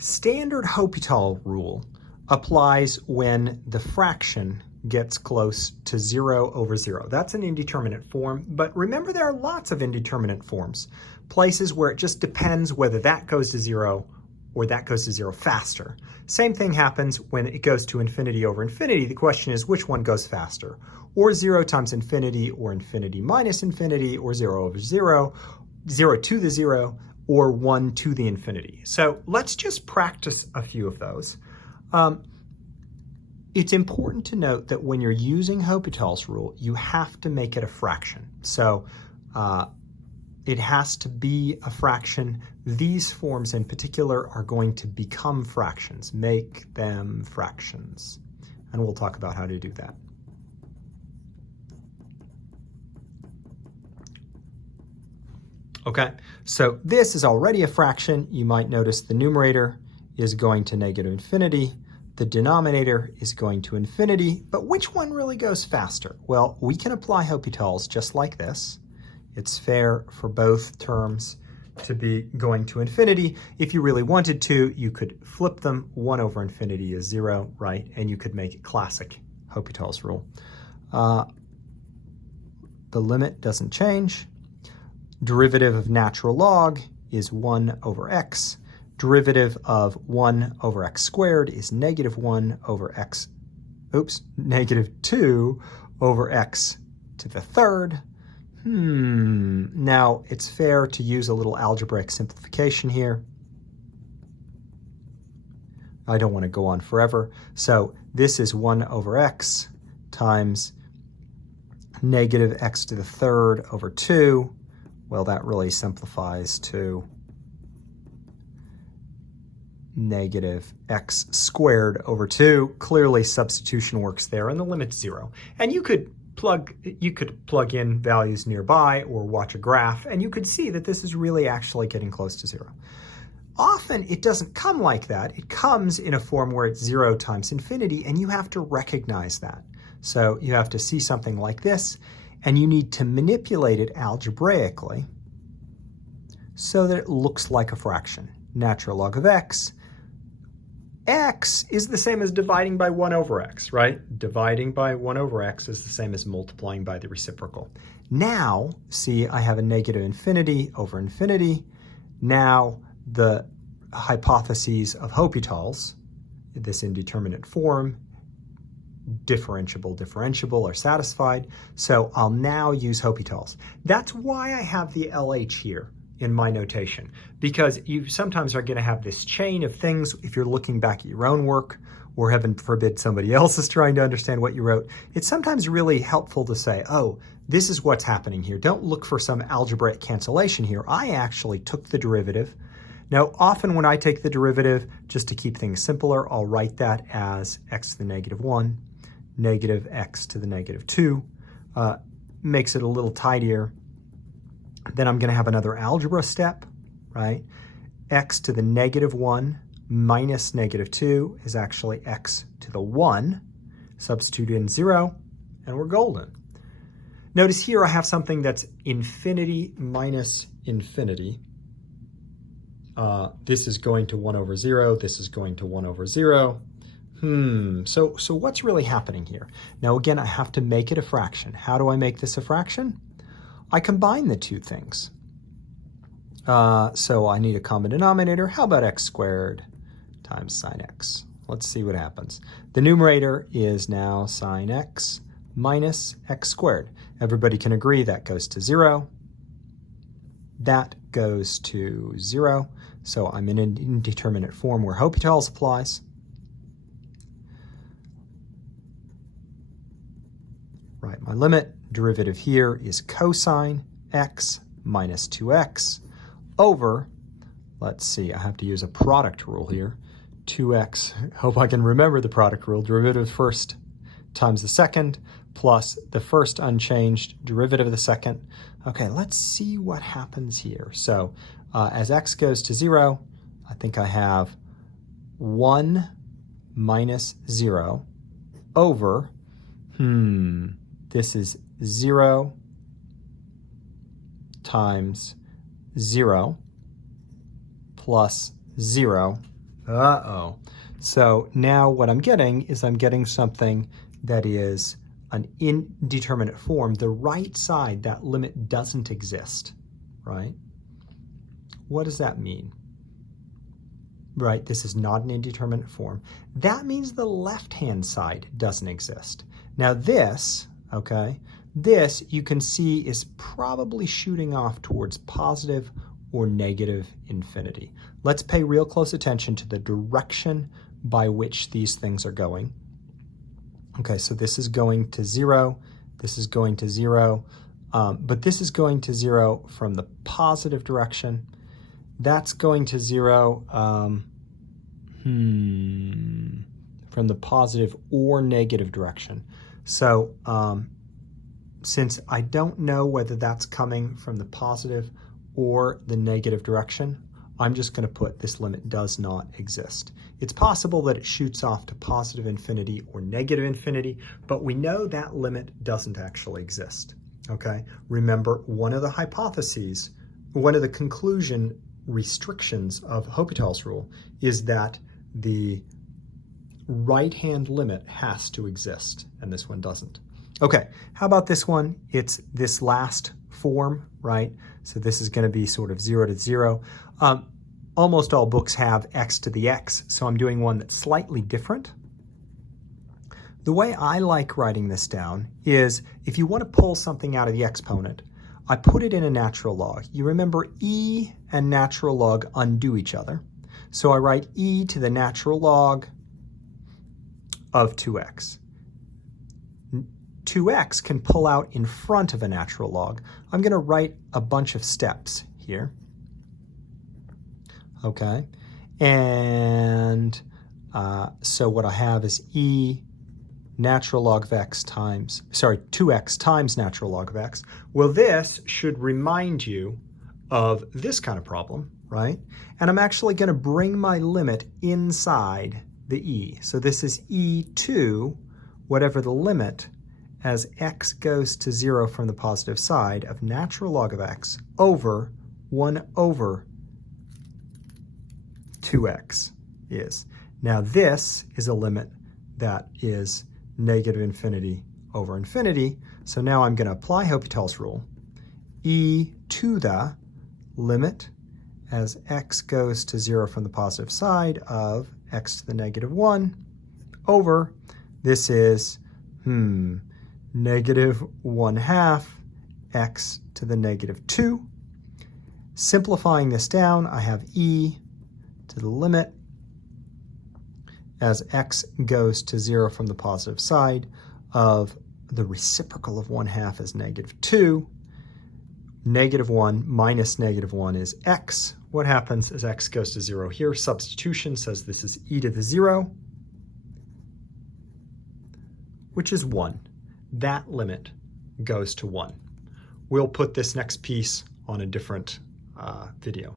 Standard Hopital rule applies when the fraction gets close to 0 over 0. That's an indeterminate form, but remember there are lots of indeterminate forms, places where it just depends whether that goes to 0 or that goes to 0 faster. Same thing happens when it goes to infinity over infinity. The question is which one goes faster, or 0 times infinity, or infinity minus infinity, or 0 over 0, 0 to the 0, or 1 to the infinity. So let's just practice a few of those. It's important to note that when you're using Hopital's rule, you have to make it a fraction. So it has to be a fraction. These forms in particular are going to become fractions. Make them fractions. And we'll talk about how to do that. Okay, so this is already a fraction. You might notice the numerator is going to negative infinity. The denominator is going to infinity, but which one really goes faster? Well, we can apply Hopital's just like this. It's fair for both terms to be going to infinity. If you really wanted to, you could flip them. 1 over infinity is 0, right? And you could make it classic Hopital's rule. The limit doesn't change. Derivative of natural log is 1 over x. Derivative of 1 over x squared is negative 1 over x, negative 2 over x to the third. Now it's fair to use a little algebraic simplification here. I don't want to go on forever. So this is 1 over x times negative x to the third over 2. Well, that really simplifies to negative x squared over 2. Clearly substitution works there and the limit's 0. And you could plug in values nearby or watch a graph and you could see that this is really actually getting close to 0. Often it doesn't come like that. It comes in a form where it's 0 times infinity and you have to recognize that. So you have to see something like this and you need to manipulate it algebraically so that it looks like a fraction. Natural log of x. X is the same as dividing by 1 over x, right? Dividing by 1 over x is the same as multiplying by the reciprocal. Now, see, I have a negative infinity over infinity. Now, the hypotheses of Hopital's, this indeterminate form, differentiable are satisfied. So I'll now use Hopital's. That's why I have the LH here in my notation, because you sometimes are going to have this chain of things if you're looking back at your own work, or heaven forbid somebody else is trying to understand what you wrote. It's sometimes really helpful to say, oh, this is what's happening here. Don't look for some algebraic cancellation here. I actually took the derivative. Now, often when I take the derivative, just to keep things simpler, I'll write that as x to the negative 1, negative x to the negative 2. Makes it a little tidier. Then I'm going to have another algebra step, right? X to the negative 1 minus negative 2 is actually x to the 1. Substitute in 0, and we're golden. Notice here I have something that's infinity minus infinity. This is going to 1 over 0. This is going to 1 over 0. So what's really happening here? Now, again, I have to make it a fraction. How do I make this a fraction? I combine the two things. So I need a common denominator. How about x squared times sine x? Let's see what happens. The numerator is now sine x minus x squared. Everybody can agree that goes to 0. That goes to 0. So I'm in an indeterminate form where Hopital's applies. Write my limit. Derivative here is cosine x minus 2x over, let's see, I have to use a product rule here. 2x, hope I can remember the product rule. Derivative first times the second plus the first unchanged derivative of the second. Okay, let's see what happens here. So as x goes to 0, I think I have 1 minus 0 over, this is 0 times 0 plus 0 Uh-oh. So now what I'm getting is I'm getting something that is an indeterminate form. The right side, that limit doesn't exist, right? What does that mean? Right, this is not an indeterminate form. That means the left-hand side doesn't exist. Now this, okay, this you can see is probably shooting off towards positive or negative infinity. Let's pay real close attention to the direction by which these things are going. Okay, so this is going to 0, this is going to 0, but this is going to 0 from the positive direction. That's going to 0 from the positive or negative direction. So since I don't know whether that's coming from the positive or the negative direction, I'm just going to put this limit does not exist. It's possible that it shoots off to positive infinity or negative infinity, but we know that limit doesn't actually exist. Okay? Remember, one of the hypotheses, one of the conclusion restrictions of Hopital's rule is that the right-hand limit has to exist, and this one doesn't. Okay, how about this one? It's this last form, right? So this is going to be sort of 0 to 0. Almost all books have x to the x, so I'm doing one that's slightly different. The way I like writing this down is if you want to pull something out of the exponent, I put it in a natural log. You remember e and natural log undo each other. So I write e to the natural log of 2x. 2x can pull out in front of a natural log. I'm going to write a bunch of steps here. Okay, and so what I have is e natural log of x times, 2x times natural log of x. Well, this should remind you of this kind of problem, right? And I'm actually going to bring my limit inside the e. So this is e to whatever the limit as x goes to 0 from the positive side of natural log of x over 1 over 2x is. Now this is a limit that is negative infinity over infinity. So now I'm going to apply Hopital's rule. E to the limit as x goes to 0 from the positive side of x to the negative 1 over, this is, negative 1/2 x to the negative 2. Simplifying this down, I have e to the limit as x goes to 0 from the positive side of the reciprocal of 1/2 is negative 2. Negative 1 minus negative 1 is x. What happens as x goes to 0 here? Substitution says this is e to the 0, which is 1. That limit goes to 1. We'll put this next piece on a different video.